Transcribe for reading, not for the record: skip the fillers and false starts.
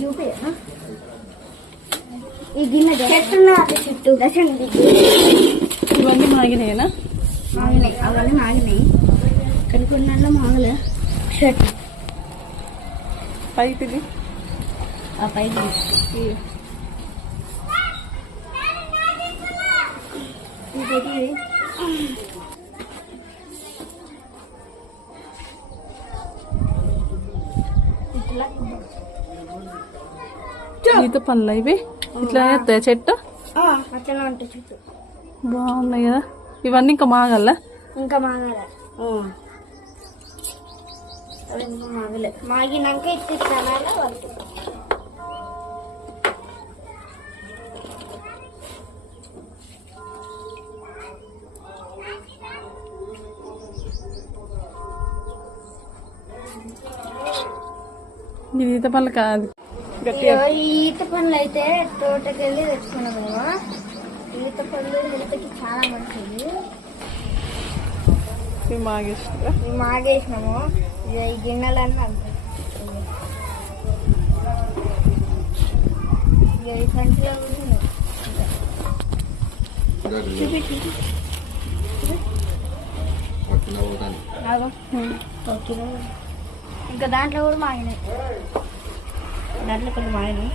చూపే ఈ గిన్నె చెట్టున్న చుట్టూ దశండి ఇవన్నీ మాగినాయేనా? మాగినాయి, అవన్నీ మాగినాయి. కనుక్కున్నాలో మాగలే షర్ట్ పైకి ఆ పైకి ఈత పనులు ఇవి ఇట్లా చేస్తాయి చెట్టు అట్లా ఉంటాయి చుట్టూ. బాగున్నాయి కదా. ఇవన్నీ ఇంకా మాగల్లా? ఇంకా మాగాలి, అవి ఇంకా మాగలే. మాగినాక ఇట్లా వరకు ఇది ఈత పనులు కాదు. ఈత పండ్లు అయితే తోటకి వెళ్ళి తెచ్చుకున్నాము. ఈత పండ్లు హెల్త్కి చాలా మంచిది. మాగేసినాము. ఈ గిన్నెలన్నీ అంతే ఈ కంటిలో ఇంకా దాంట్లో కూడా మాగినాయి. దాంట్లో కొన్ని మాగినాయి.